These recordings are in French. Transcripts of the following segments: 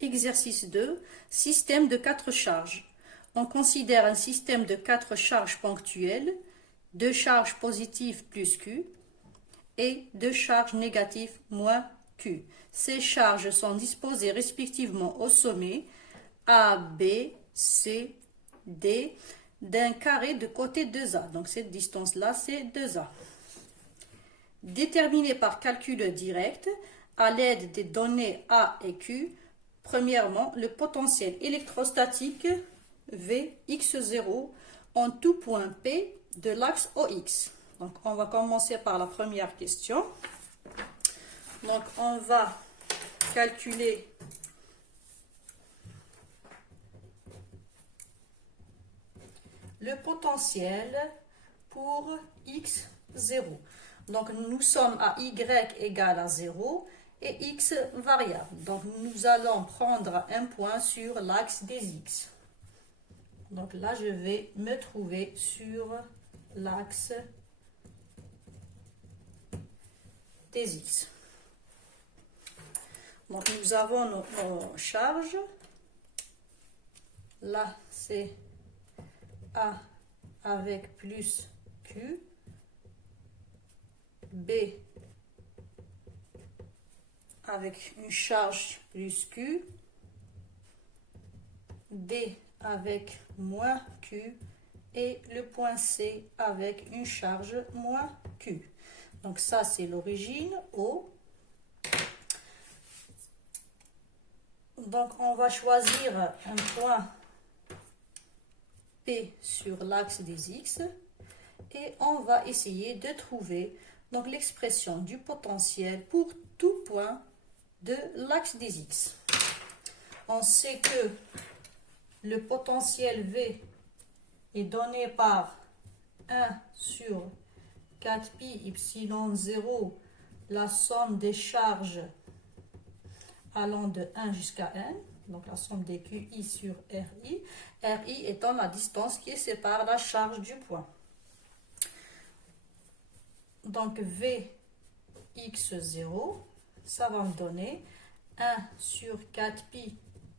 Exercice 2. Système de 4 charges. On considère un système de 4 charges ponctuelles, 2 charges positives plus Q et 2 charges négatives moins Q. Ces charges sont disposées respectivement au sommet A, B, C, D d'un carré de côté 2A. Donc cette distance-là, c'est 2A. Déterminer par calcul direct, à l'aide des données A et Q, premièrement, le potentiel électrostatique Vx0 en tout point P de l'axe OX. Donc, on va commencer par la première question. Donc, on va calculer le potentiel pour x0. Donc, nous sommes à y égale à 0 et x variable. Donc, nous allons prendre un point sur l'axe des x. Donc là, je vais me trouver sur l'axe des x. Donc, nous avons nos charges. Là, c'est A avec plus Q. B avec une charge plus Q. D avec moins Q. Et le point C avec une charge moins Q. Donc ça, c'est l'origine O. Donc on va choisir un point P sur l'axe des X et on va essayer de trouver donc l'expression du potentiel pour tout point de l'axe des X. On sait que le potentiel V est donné par 1 sur 4pi epsilon 0, la somme des charges allant de 1 jusqu'à n, donc la somme des QI sur RI, RI étant la distance qui sépare la charge du point. Donc Vx0, ça va me donner 1 sur 4pi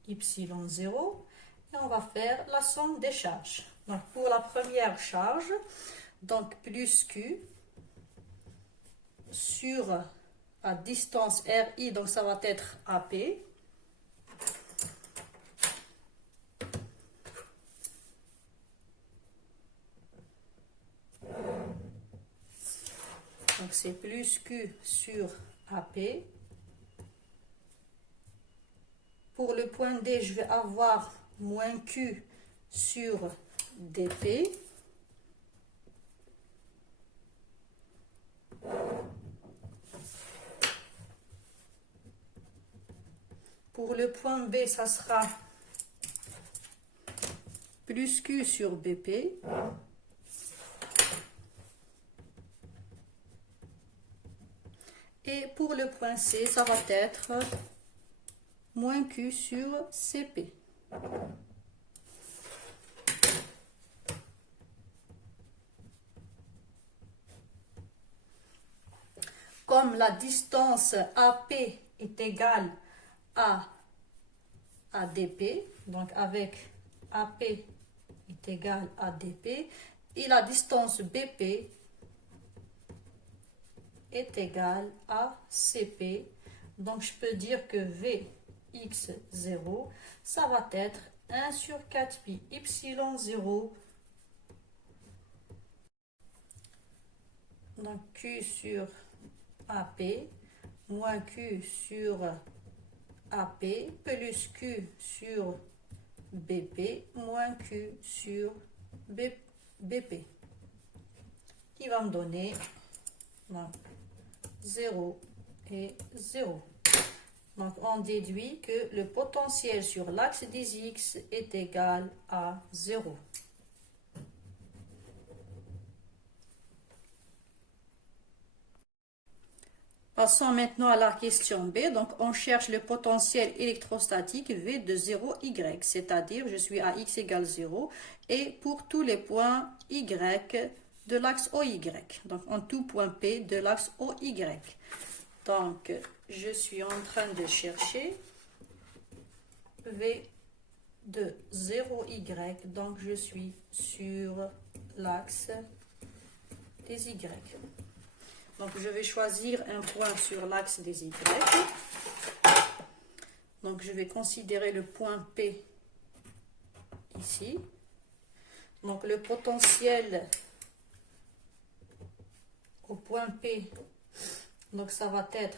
epsilon 0, et on va faire la somme des charges. Donc pour la première charge, donc plus Q sur la distance RI, donc ça va être AP. Donc c'est plus Q sur AP. Pour le point D, je vais avoir moins Q sur DP. Pour le point B, ça sera plus Q sur BP. Et pour le point C, ça va être moins Q sur CP. Comme la distance AP est égale à DP, donc avec AP est égal à DP, et la distance BP est égale à CP. Donc je peux dire que Vx0, ça va être 1 sur 4pi epsilon 0, donc Q sur AP, moins Q sur AP, plus Q sur BP, moins Q sur BP, qui va me donner 0 et 0. Donc on déduit que le potentiel sur l'axe des X est égal à 0. Passons maintenant à la question B. Donc, on cherche le potentiel électrostatique V de 0Y, c'est-à-dire je suis à X égale 0 et pour tous les points Y de l'axe OY. Donc, en tout point P de l'axe OY. Donc, je suis en train de chercher V de 0Y, donc je suis sur l'axe des Y. Donc je vais choisir un point sur l'axe des Y. Donc je vais considérer le point P ici. Donc le potentiel au point P, donc ça va être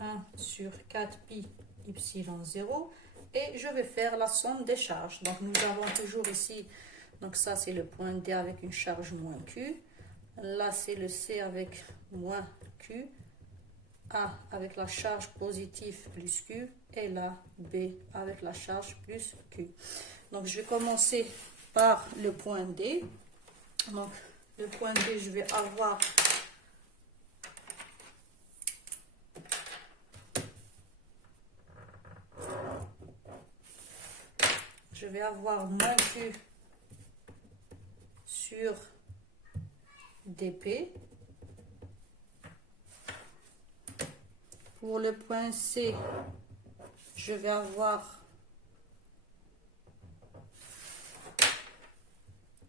1 sur 4 pi epsilon 0 et je vais faire la somme des charges. Donc nous avons toujours ici, donc ça c'est le point D avec une charge moins Q, là c'est le C avec moins Q, A avec la charge positive plus Q et là B avec la charge plus Q. Donc je vais commencer par le point D. Donc le point D, je vais avoir moins Q sur dP. Pour le point C, je vais avoir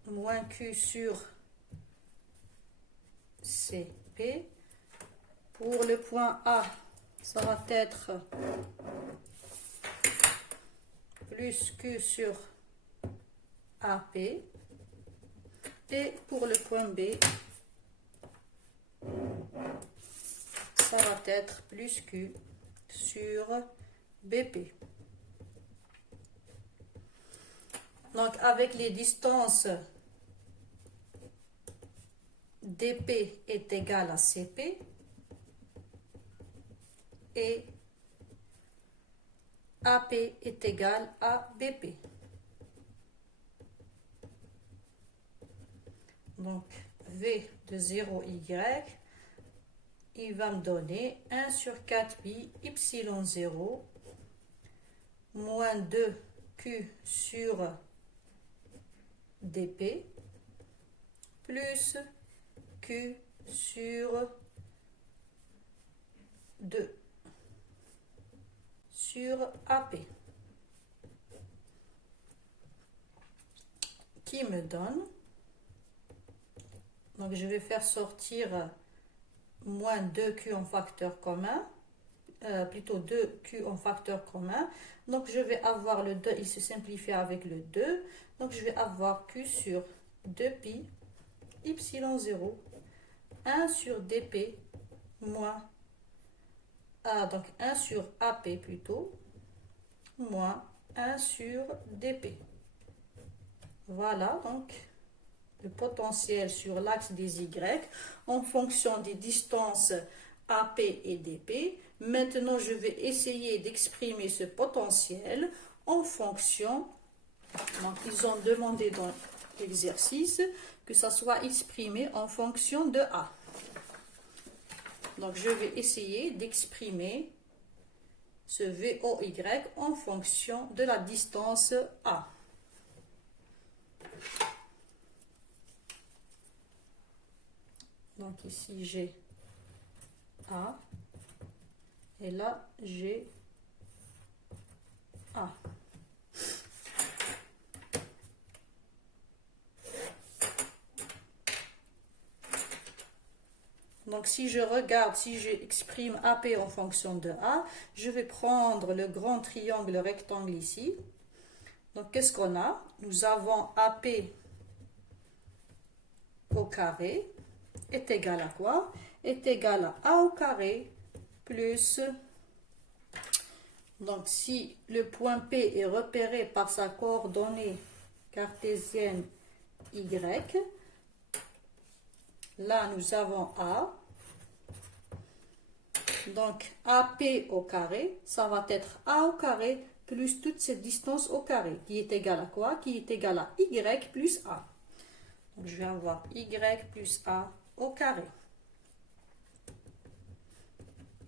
moins Q sur CP. Pour le point A, ça va être plus Q sur AP. Et pour le point B, ça va être plus Q sur BP. Donc avec les distances DP est égal à CP et AP est égal à BP. Donc V de 0Y, il va me donner 1 sur 4 pi epsilon 0 moins 2 Q sur dP plus Q sur 2 sur AP qui me donne, donc je vais faire sortir moins 2Q en facteur commun, plutôt 2Q en facteur commun, donc je vais avoir le 2, il se simplifie avec le 2, donc je vais avoir Q sur 2pi epsilon 0 1 sur dP moins donc 1 sur AP plutôt moins 1 sur dP. Voilà donc le potentiel sur l'axe des Y en fonction des distances AP et DP. Maintenant, je vais essayer d'exprimer ce potentiel en fonction, donc ils ont demandé dans l'exercice que ça soit exprimé en fonction de A. Donc, je vais essayer d'exprimer ce VOY en fonction de la distance A. Donc ici j'ai A et là j'ai A. Donc si je regarde, si j'exprime AP en fonction de A, je vais prendre le grand triangle rectangle ici. Donc qu'est-ce qu'on a? Nous avons AP au carré est égal à quoi? Est égal à A au carré plus, donc si le point P est repéré par sa coordonnée cartésienne Y, là nous avons A, donc AP au carré, ça va être A au carré plus toute cette distance au carré, qui est égal à quoi? Qui est égal à Y plus A. Donc je vais avoir Y plus A au carré.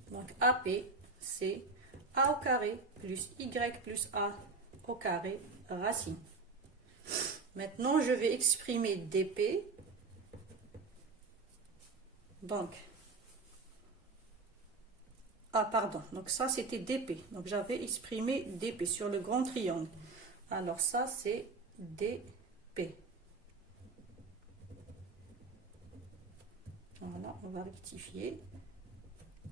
Donc AP, c'est A au carré plus Y plus A au carré racine. Maintenant, je vais exprimer dP. Donc, Ah, pardon. Donc ça, c'était DP. Donc j'avais exprimé DP sur le grand triangle. Alors ça, c'est DP. Voilà, on va rectifier.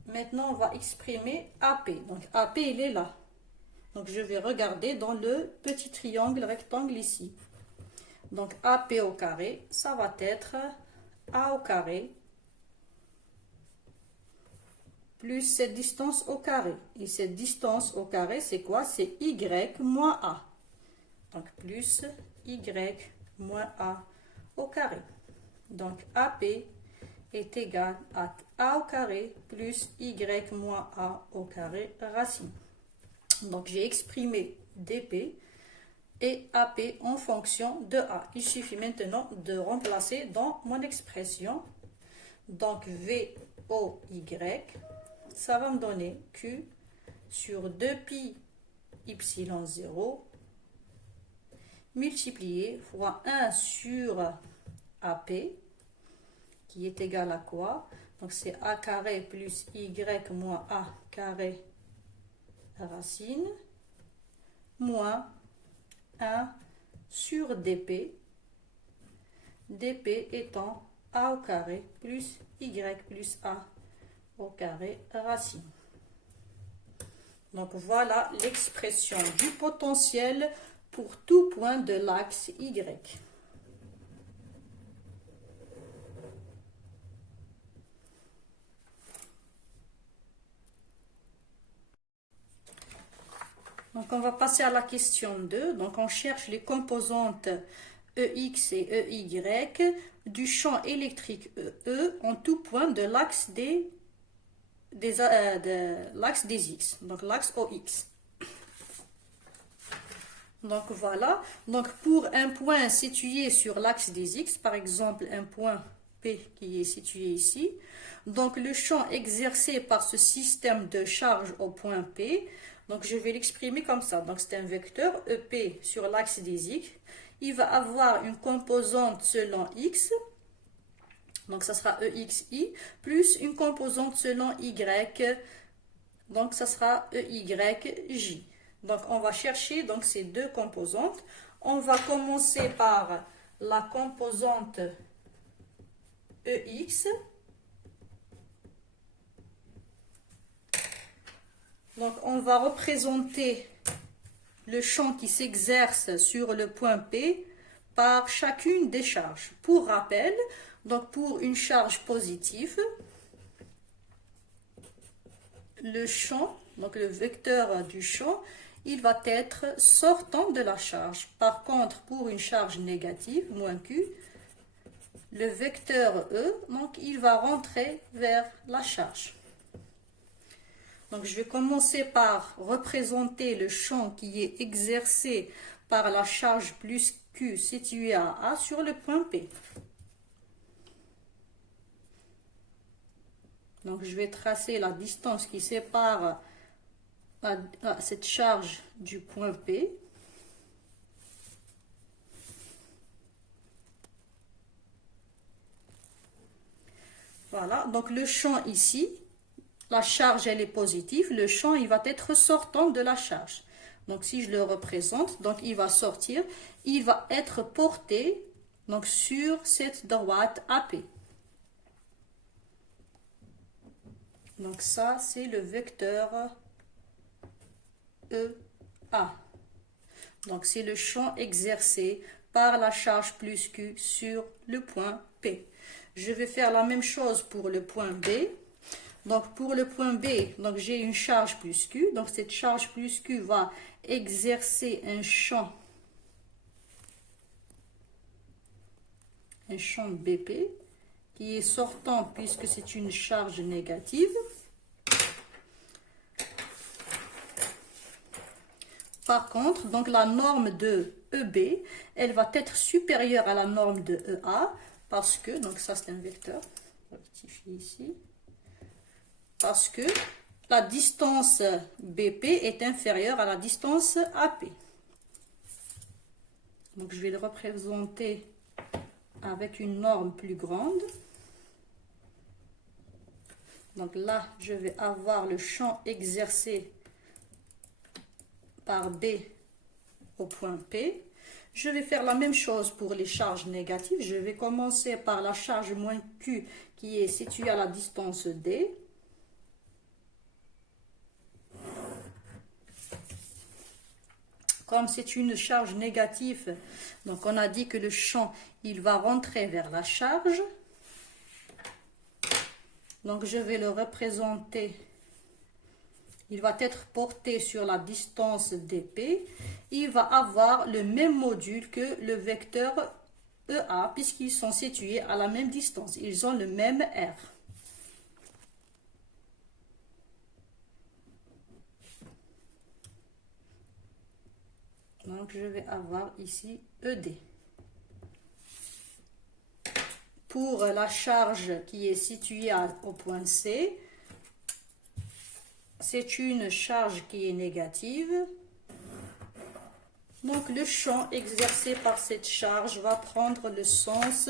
Maintenant, on va exprimer AP. Donc AP, il est là. Donc je vais regarder dans le petit triangle rectangle ici. Donc AP au carré, ça va être A au carré plus cette distance au carré. Et cette distance au carré, c'est quoi? C'est Y moins A. Donc plus Y moins A au carré. Donc AP est égal à A au carré plus Y moins A au carré racine. Donc j'ai exprimé DP et AP en fonction de A. Il suffit maintenant de remplacer dans mon expression. Donc VOY, ça va me donner Q sur 2pi epsilon 0 multiplié fois 1 sur AP qui est égal à quoi? Donc c'est A carré plus Y moins A carré racine moins 1 sur DP, DP étant A au carré plus Y plus A au carré racine. Donc voilà l'expression du potentiel pour tout point de l'axe Y. Donc on va passer à la question 2. Donc on cherche les composantes EX et EY du champ électrique EE en tout point de l'axe l'axe des X, donc l'axe OX. Donc voilà, donc pour un point situé sur l'axe des X, par exemple un point P qui est situé ici, donc le champ exercé par ce système de charge au point P, donc je vais l'exprimer comme ça, donc c'est un vecteur EP sur l'axe des X, il va avoir une composante selon X, donc ça sera EXI, plus une composante selon Y, donc ça sera EYJ. Donc on va chercher donc ces deux composantes. On va commencer par la composante EX. Donc on va représenter le champ qui s'exerce sur le point P par chacune des charges. Pour rappel, donc pour une charge positive, le champ, donc le vecteur du champ, il va être sortant de la charge. Par contre, pour une charge négative, moins Q, le vecteur E, donc il va rentrer vers la charge. Donc je vais commencer par représenter le champ qui est exercé par la charge plus Q située à A sur le point P. Donc je vais tracer la distance qui sépare cette charge du point P. Voilà, donc le champ ici, la charge elle est positive, le champ il va être sortant de la charge. Donc si je le représente, donc il va sortir, il va être porté donc sur cette droite AP. Donc ça c'est le vecteur EA. Donc c'est le champ exercé par la charge plus Q sur le point P. Je vais faire la même chose pour le point B. Donc pour le point B, donc j'ai une charge plus Q. Donc cette charge plus Q va exercer un champ BP qui est sortant puisque c'est une charge négative. Par contre, donc la norme de EB, elle va être supérieure à la norme de EA parce que, donc ça c'est un vecteur, on va rectifier ici, parce que la distance BP est inférieure à la distance AP. Donc je vais le représenter avec une norme plus grande. Donc là, je vais avoir le champ exercé par B au point P. Je vais faire la même chose pour les charges négatives. Je vais commencer par la charge moins Q qui est située à la distance D. Comme c'est une charge négative, donc on a dit que le champ, il va rentrer vers la charge. Donc je vais le représenter. Il va être porté sur la distance dp. Il va avoir le même module que le vecteur EA, puisqu'ils sont situés à la même distance. Ils ont le même R. Donc je vais avoir ici ED. Pour la charge qui est située au point C, c'est une charge qui est négative. Donc le champ exercé par cette charge va prendre le sens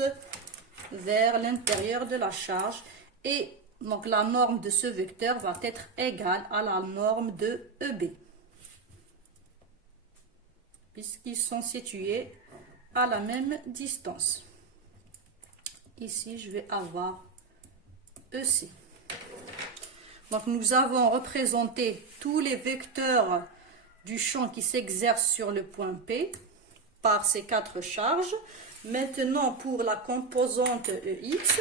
vers l'intérieur de la charge et donc la norme de ce vecteur va être égale à la norme de EB, puisqu'ils sont situés à la même distance. Ici, je vais avoir EC. Donc, nous avons représenté tous les vecteurs du champ qui s'exercent sur le point P par ces 4 charges. Maintenant, pour la composante EX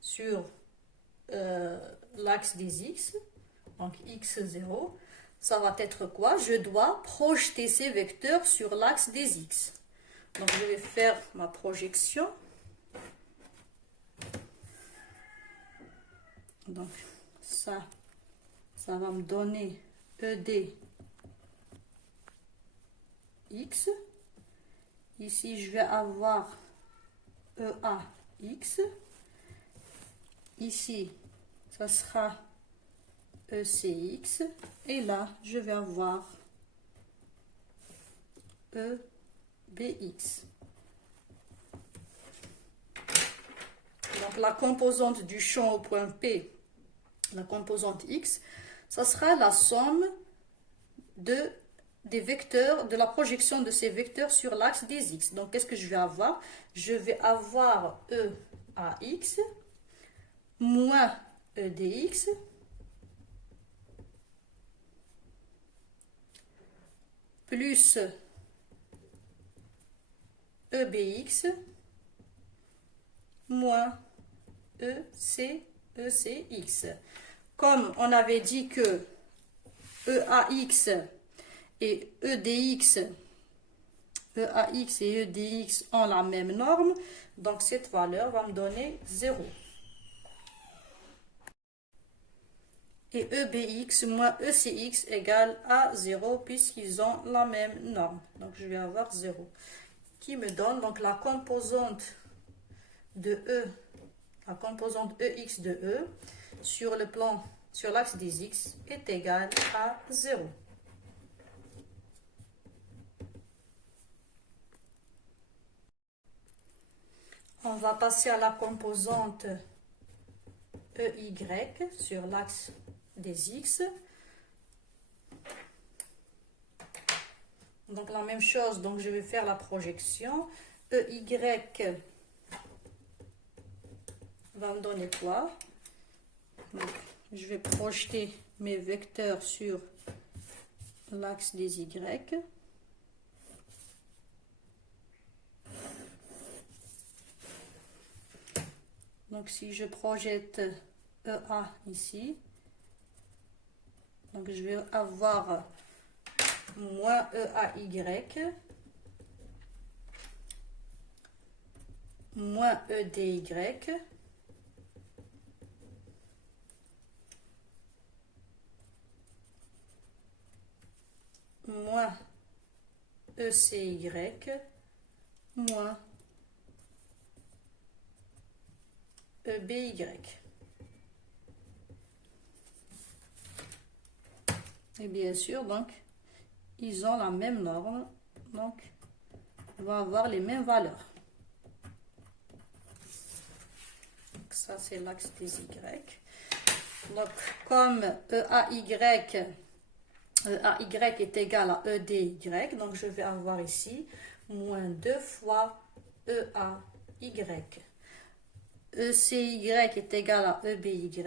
sur l'axe des X, donc X0, ça va être quoi? Je dois projeter ces vecteurs sur l'axe des X. Donc, je vais faire ma projection. Donc, ça va me donner ED X. Ici, je vais avoir EAX. Ici, ça sera ECX. Et là, je vais avoir EBX. Donc, la composante du champ au point P, la composante X, ça sera la somme des vecteurs, de la projection de ces vecteurs sur l'axe des X. Donc, qu'est-ce que je vais avoir? Je vais avoir EAX moins EDX plus EBX moins ECX. Comme on avait dit que EAX et EDX ont la même norme, donc cette valeur va me donner 0. Et EBX moins ECX égale à 0 puisqu'ils ont la même norme. Donc je vais avoir 0. Qui me donne donc la composante de E, la composante EX de E sur le plan, sur l'axe des X est égale à 0. On va passer à la composante EY sur l'axe des X. Donc la même chose, donc je vais faire la projection. EY va me donner quoi? Donc, je vais projeter mes vecteurs sur l'axe des Y. Donc si je projette EA ici, donc je vais avoir moins EAY moins EDY moins ECY moins EBY. Et bien sûr, donc, ils ont la même norme, donc, ils vont avoir les mêmes valeurs. ça c'est l'axe des Y. Donc comme EAY est égal à EDY, donc je vais avoir ici moins 2 fois EAY. ECY est égal à EBY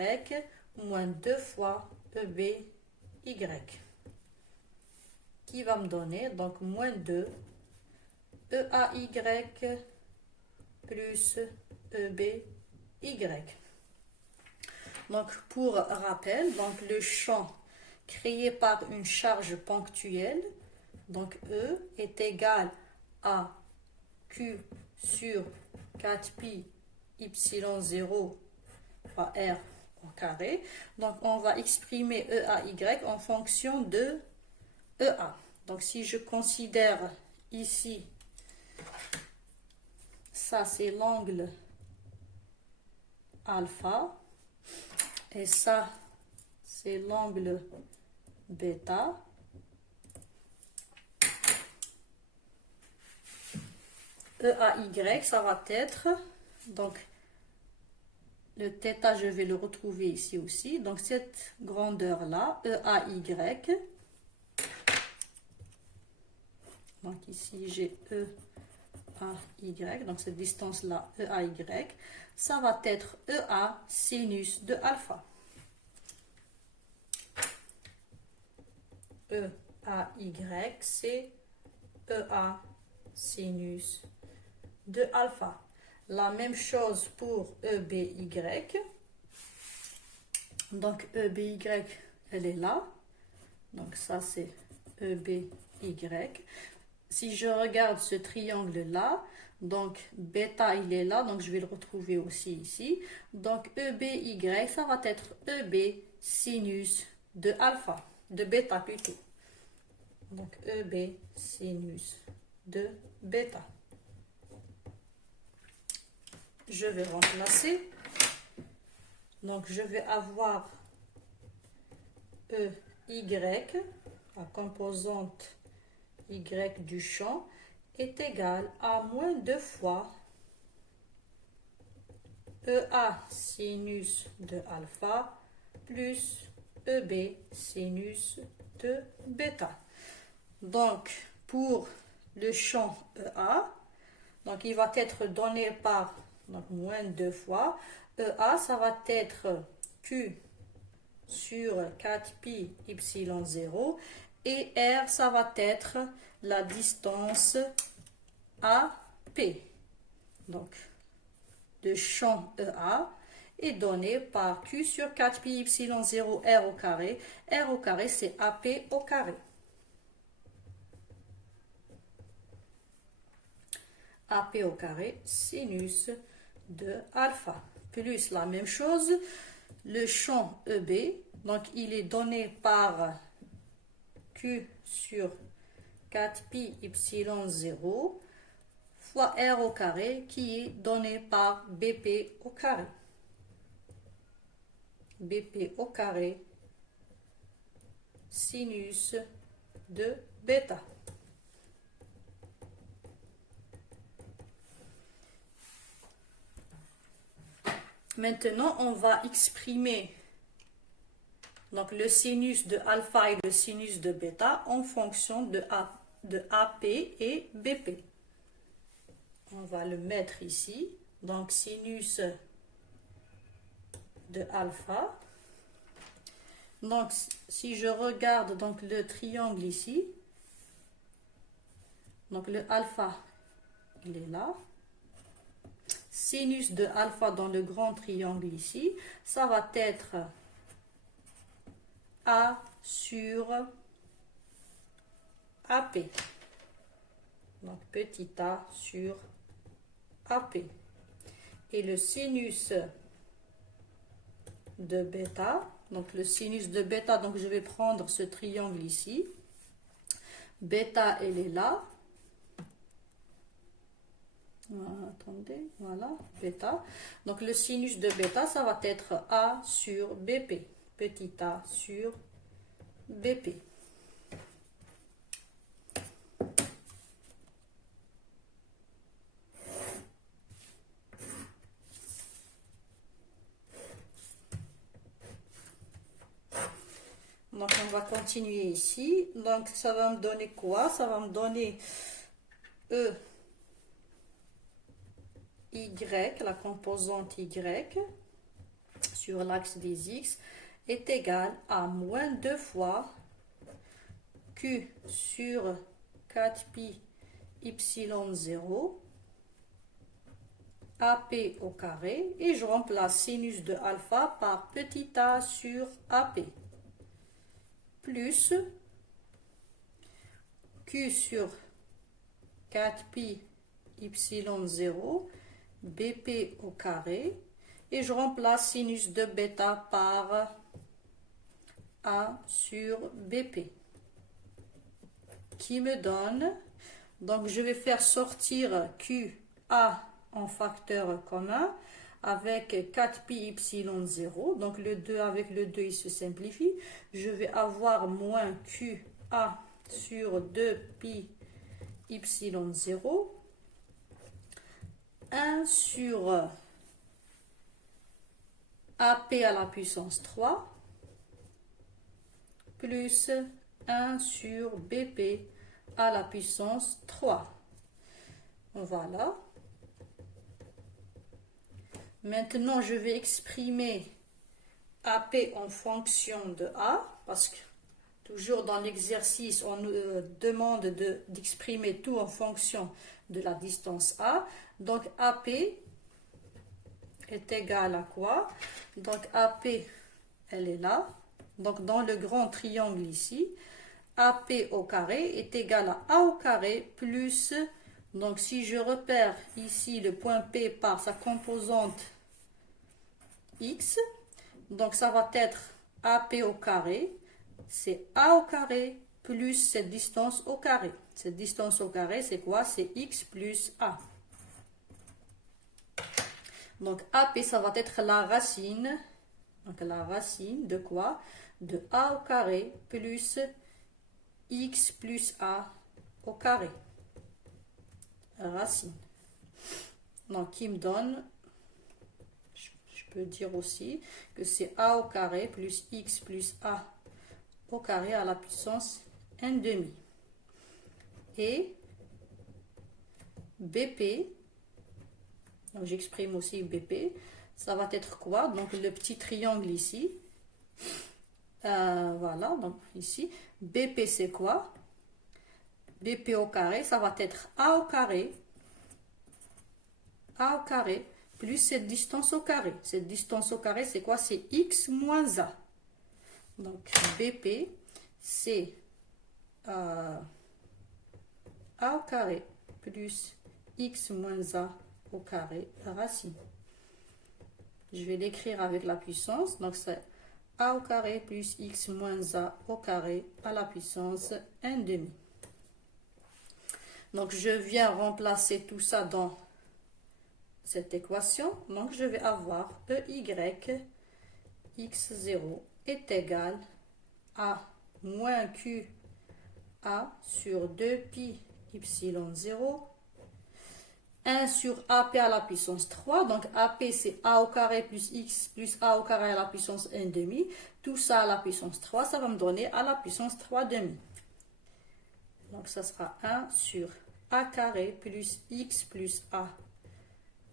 moins 2 fois EBY, qui va me donner donc moins 2 EAY plus EBY. Donc pour rappel, donc le champ créé par une charge ponctuelle, donc E est égal à Q sur 4pi y0 fois R au carré. Donc on va exprimer EAY en fonction de EA. Donc si je considère ici, ça c'est l'angle alpha et ça c'est l'angle bêta. EAY, ça va être, donc le θ, je vais le retrouver ici aussi, donc cette grandeur-là, EAY, donc ici j'ai EAY, donc cette distance-là, EAY, ça va être EA sinus de alpha. EAY, c'est EA sinus de alpha. La même chose pour EBY. Donc EBY, elle est là. Donc ça c'est EBY. Si je regarde ce triangle-là, donc bêta il est là, donc je vais le retrouver aussi ici. Donc EBY, ça va être EB sinus de alpha, de bêta plutôt. Donc EB sinus de bêta. Je vais remplacer. Donc je vais avoir EY, la composante Y du champ, est égale à moins 2 fois EA sinus de alpha plus EB sinus de bêta. Donc pour le champ EA, donc il va être donné par donc moins 2 fois EA, ça va être Q sur 4pi y0 et R, ça va être la distance AP. Donc le champ EA est donné par Q sur 4pi y0 R au carré. R au carré, c'est AP au carré. AP au carré sinus de alpha. Plus la même chose, le champ EB, donc il est donné par Q sur 4pi y0 fois R au carré qui est donné par BP au carré. BP au carré sinus de bêta. Maintenant, on va exprimer donc le sinus de alpha et le sinus de bêta en fonction de AP et BP. On va le mettre ici. Donc sinus de alpha. Donc si je regarde donc le triangle ici, donc le alpha, il est là. Sinus de alpha dans le grand triangle ici, ça va être A sur AP. Donc petit a sur AP. Et le sinus de bêta, donc le sinus de bêta, donc je vais prendre ce triangle ici. Bêta, elle est là. Attendez, voilà, bêta. Donc le sinus de bêta, ça va être A sur BP. Petit a sur BP. Donc, on va continuer ici. Donc, ça va me donner quoi? Ça va me donner E, Y, la composante Y, sur l'axe des X, est égale à moins 2 fois Q sur 4pi y0 AP au carré, et je remplace sinus de alpha par petit a sur AP, plus Q sur 4pi y0 BP au carré, et je remplace sinus de bêta par A sur BP, qui me donne, donc je vais faire sortir QA en facteur commun avec 4pi y0, donc le 2 avec le 2 il se simplifie, je vais avoir moins QA sur 2pi y0, 1 sur AP à la puissance 3, plus 1 sur BP à la puissance 3. Voilà. Maintenant, je vais exprimer AP en fonction de A, parce que toujours dans l'exercice, on nous demande d'exprimer tout en fonction de la distance A. Donc, AP est égal à quoi? Donc, AP, elle est là. Donc, dans le grand triangle ici, AP au carré est égal à A au carré plus, donc si je repère ici le point P par sa composante X, donc ça va être AP au carré, c'est A au carré plus cette distance au carré. Cette distance au carré, c'est quoi? C'est X plus A. Donc AP, ça va être la racine. Donc la racine de quoi? De A au carré plus X plus A au carré. Racine. Donc qui me donne, je peux dire aussi que c'est A au carré plus X plus A au carré à la puissance 1/2. Et BP, donc j'exprime aussi BP, ça va être quoi? Donc le petit triangle ici, voilà, donc ici, BP c'est quoi? BP au carré, ça va être A au carré plus cette distance au carré. Cette distance au carré, c'est quoi? C'est X moins A. Donc BP, c'est A au carré plus X moins A au carré racine. Je vais l'écrire avec la puissance. Donc c'est A au carré plus X moins A au carré à la puissance 1/2. Donc je viens remplacer tout ça dans cette équation. Donc je vais avoir EY x0 est égal à moins QA sur 2pi y0, 1 sur AP à la puissance 3. Donc AP c'est A au carré plus X plus A au carré à la puissance 1/2. Tout ça à la puissance 3, ça va me donner à la puissance 3/2. Donc ça sera 1 sur A carré plus X plus A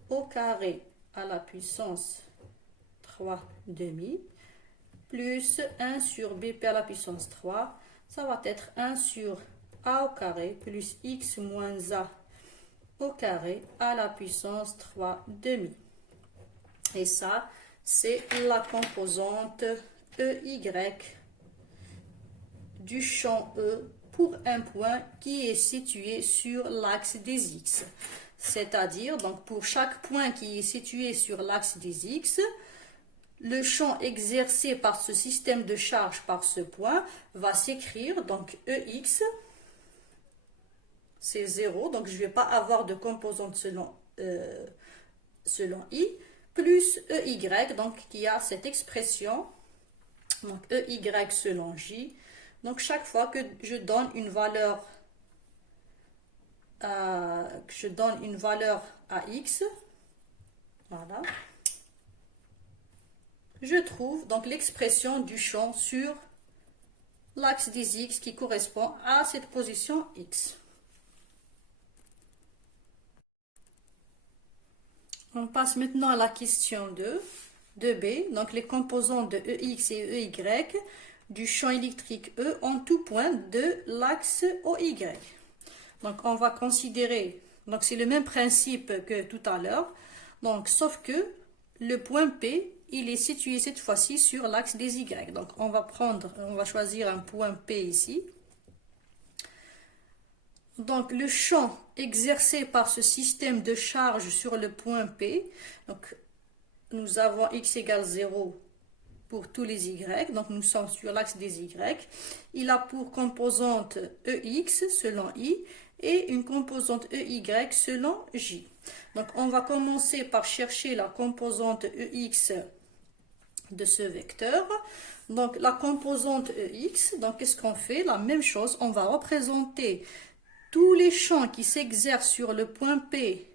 au carré à la puissance 3/2 plus 1 sur BP à la puissance 3, ça va être 1 sur A au carré plus X moins A au carré à la puissance 3/2. Et ça, c'est la composante EY du champ E pour un point qui est situé sur l'axe des X. C'est-à-dire, donc pour chaque point qui est situé sur l'axe des X, le champ exercé par ce système de charge par ce point va s'écrire, donc EX, c'est 0, donc je ne vais pas avoir de composante selon I, plus EY, donc qui a cette expression, donc EY selon J. Donc chaque fois que je donne une valeur à X, voilà, je trouve donc l'expression du champ sur l'axe des X qui correspond à cette position X. On passe maintenant à la question 2b. Donc les composants de EX et EY du champ électrique E en tout point de l'axe OY. Donc on va considérer, donc c'est le même principe que tout à l'heure, donc sauf que le point P, il est situé cette fois-ci sur l'axe des Y. Donc on va choisir un point P ici. Donc le champ exercé par ce système de charge sur le point P, donc nous avons x égale 0 pour tous les y, donc nous sommes sur l'axe des y. Il a pour composante EX selon I et une composante EY selon J. Donc on va commencer par chercher la composante EX de ce vecteur. Donc la composante EX, donc qu'est-ce qu'on fait? La même chose, on va représenter tous les champs qui s'exercent sur le point P,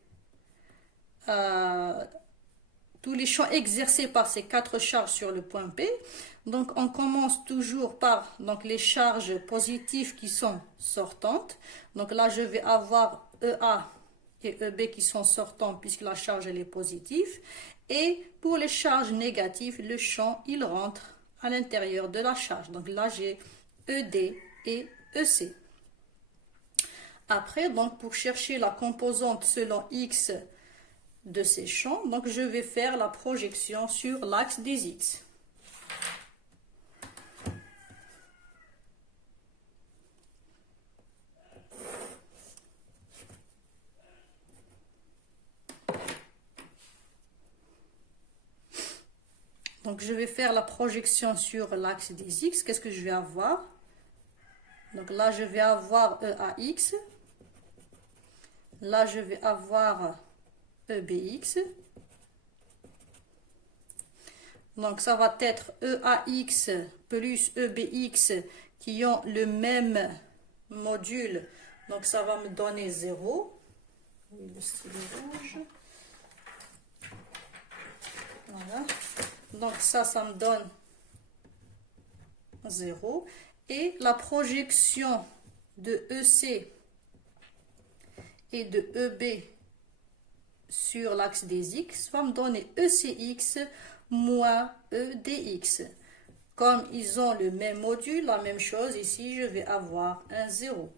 tous les champs exercés par ces 4 charges sur le point P. Donc on commence toujours par donc, les charges positives qui sont sortantes. Donc là je vais avoir EA et EB qui sont sortants puisque la charge elle est positive. Et pour les charges négatives, le champ il rentre à l'intérieur de la charge. Donc là j'ai ED et EC. Après, donc pour chercher la composante selon X de ces champs, donc je vais faire la projection sur l'axe des X. Donc je vais faire la projection sur l'axe des X. Qu'est-ce que je vais avoir? Donc là je vais avoir EAX. Là je vais avoir EBX. Donc ça va être EAX plus EBX qui ont le même module. Donc ça va me donner 0. Le stylo rouge. Voilà. Donc ça me donne 0. Et la projection de EC et de EB sur l'axe des X va me donner ECX moins EDX. Comme ils ont le même module, la même chose, ici je vais avoir un 0.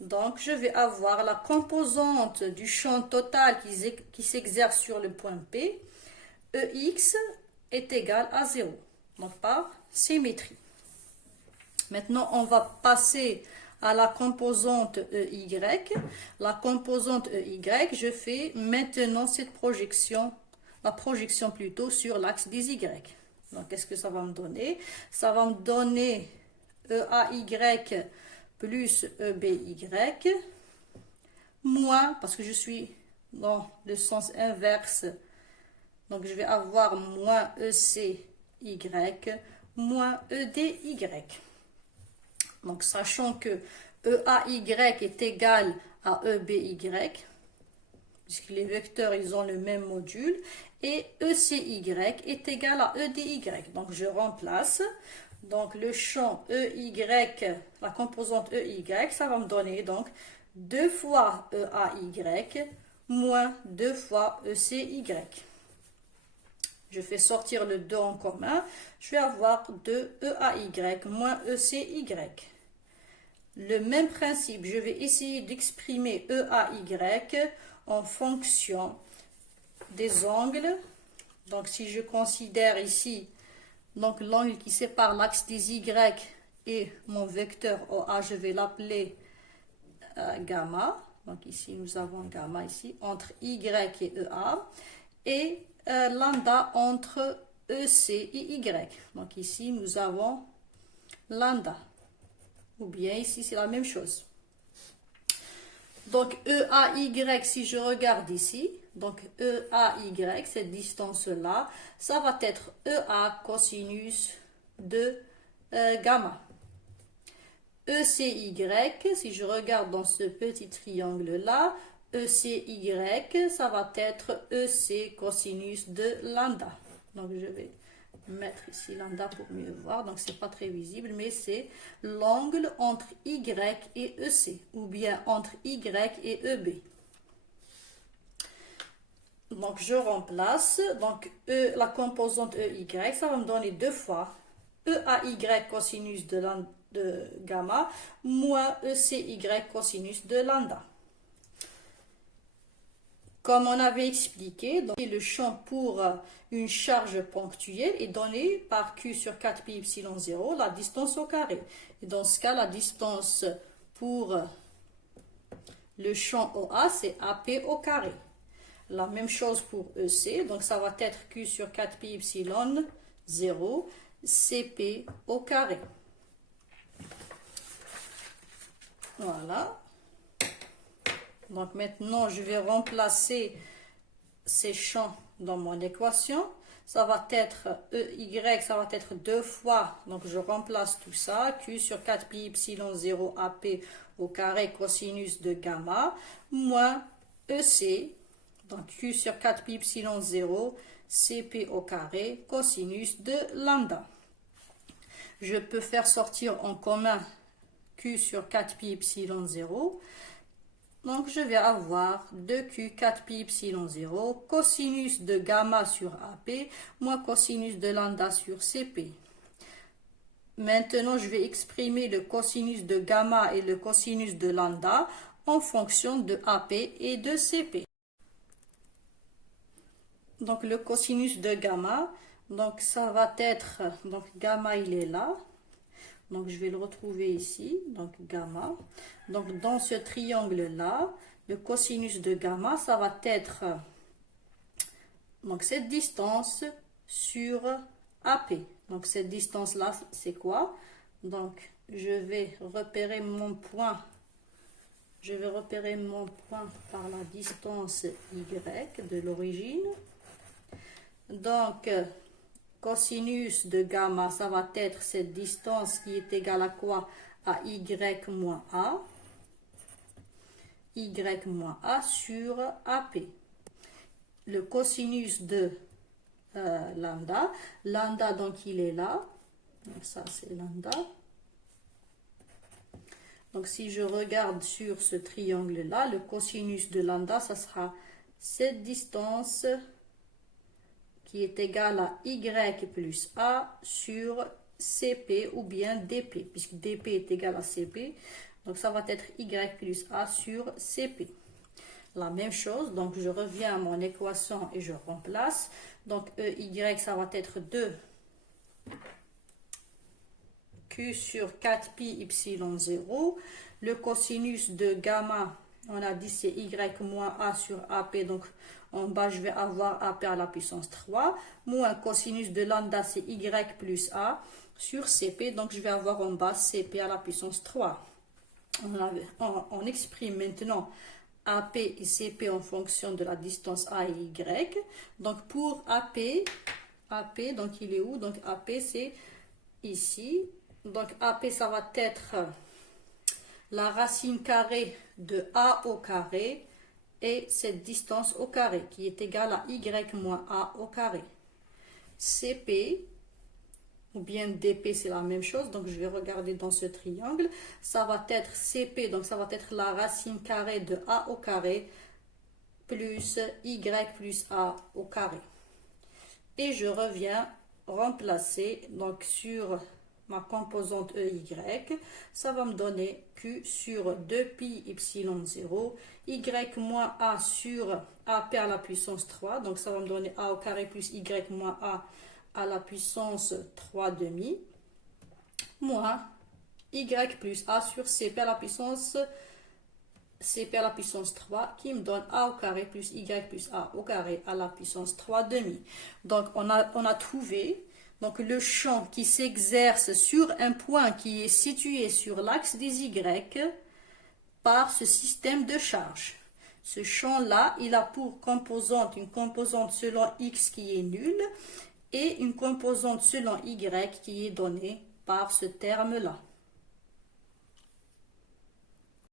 Donc je vais avoir la composante du champ total qui s'exerce sur le point P, EX est égal à 0. Donc par symétrie. Maintenant on va passer à la composante EY. La composante EY, je fais maintenant cette projection, la projection plutôt sur l'axe des Y. Donc, qu'est-ce que ça va me donner? Ça va me donner EAY plus EBY, moins, parce que je suis dans le sens inverse, donc je vais avoir moins ECY, moins EDY. Donc, sachant que EAY est égal à EBY, puisque les vecteurs, ils ont le même module, et ECY est égal à EDY. Donc, je remplace. Donc, le champ EY, la composante EY, ça va me donner donc 2 fois EAY moins 2 fois ECY. Je fais sortir le 2 en commun. Je vais avoir 2 EAY moins ECY. Le même principe, je vais essayer d'exprimer EAY en fonction des angles. Donc, si je considère ici donc l'angle qui sépare l'axe des Y et mon vecteur OA, je vais l'appeler gamma. Donc, ici, nous avons gamma ici, entre Y et EA. Et lambda entre EC et Y. Donc, ici, nous avons lambda. Ou bien ici, c'est la même chose. Donc, EAY, si je regarde ici, donc EAY, cette distance-là, ça va être EA cosinus de gamma. ECY, si je regarde dans ce petit triangle-là, ECY, ça va être EC cosinus de lambda. Donc, je vais mettre ici lambda pour mieux voir, donc c'est pas très visible, mais c'est l'angle entre Y et EC, ou bien entre Y et EB. Donc je remplace, donc la composante EY, ça va me donner 2 fois EAY cosinus de gamma moins ECY cosinus de lambda. Comme on avait expliqué, donc, le champ pour une charge ponctuelle est donné par Q sur 4 pi epsilon 0, la distance au carré. Et dans ce cas, la distance pour le champ OA, c'est AP au carré. La même chose pour EC, donc ça va être Q sur 4 pi epsilon 0, CP au carré. Voilà. Donc maintenant, je vais remplacer ces champs dans mon équation. Ça va être EY, ça va être 2 fois, donc je remplace tout ça, Q sur 4 pi epsilon 0 AP au carré cosinus de gamma, moins EC, donc Q sur 4 pi epsilon 0 CP au carré cosinus de lambda. Je peux faire sortir en commun Q sur 4 pi epsilon 0. Donc, je vais avoir 2Q 4 pi epsilon 0 cosinus de gamma sur AP moins cosinus de lambda sur CP. Maintenant, je vais exprimer le cosinus de gamma et le cosinus de lambda en fonction de AP et de CP. Donc, le cosinus de gamma, donc ça va être, donc gamma il est là. Donc, je vais le retrouver ici, donc gamma. Donc, dans ce triangle-là, le cosinus de gamma, ça va être donc cette distance sur AP. Donc, cette distance-là, c'est quoi? Donc, je vais repérer mon point. Je vais repérer mon point par la distance Y de l'origine. Donc, cosinus de gamma, ça va être cette distance qui est égale à quoi? À y moins a. Y moins a sur AP. Le cosinus de lambda. Lambda, donc, il est là. Donc, ça, c'est lambda. Donc, si je regarde sur ce triangle-là, le cosinus de lambda, ça sera cette distance qui est égal à y plus a sur CP ou bien DP, puisque DP est égal à CP, donc ça va être y plus a sur CP. La même chose, donc je reviens à mon équation et je remplace. Donc EY, ça va être 2 Q sur 4 pi epsilon 0. Le cosinus de gamma, on a dit c'est y moins a sur AP, donc en bas, je vais avoir AP à la puissance 3, moins cosinus de lambda, c'est Y plus A sur CP. Donc, je vais avoir en bas CP à la puissance 3. On exprime maintenant AP et CP en fonction de la distance A et Y. Donc, pour AP, donc il est où? Donc, AP, c'est ici. Donc, AP, ça va être la racine carrée de A au carré et cette distance au carré qui est égale à y moins a au carré. CP ou bien DP, c'est la même chose, donc je vais regarder dans ce triangle. Ça va être CP, donc ça va être la racine carrée de a au carré plus y plus a au carré. Et je reviens remplacer donc sur ma composante EY, ça va me donner Q sur 2 pi epsilon 0, Y moins A sur AP à la puissance 3, donc ça va me donner A au carré plus Y moins A à la puissance 3 demi, moins Y plus A sur CP à la puissance 3 qui me donne A au carré plus Y plus A au carré à la puissance 3 demi. Donc on a trouvé donc le champ qui s'exerce sur un point qui est situé sur l'axe des Y par ce système de charge. Ce champ-là, il a pour composante une composante selon X qui est nulle et une composante selon Y qui est donnée par ce terme-là.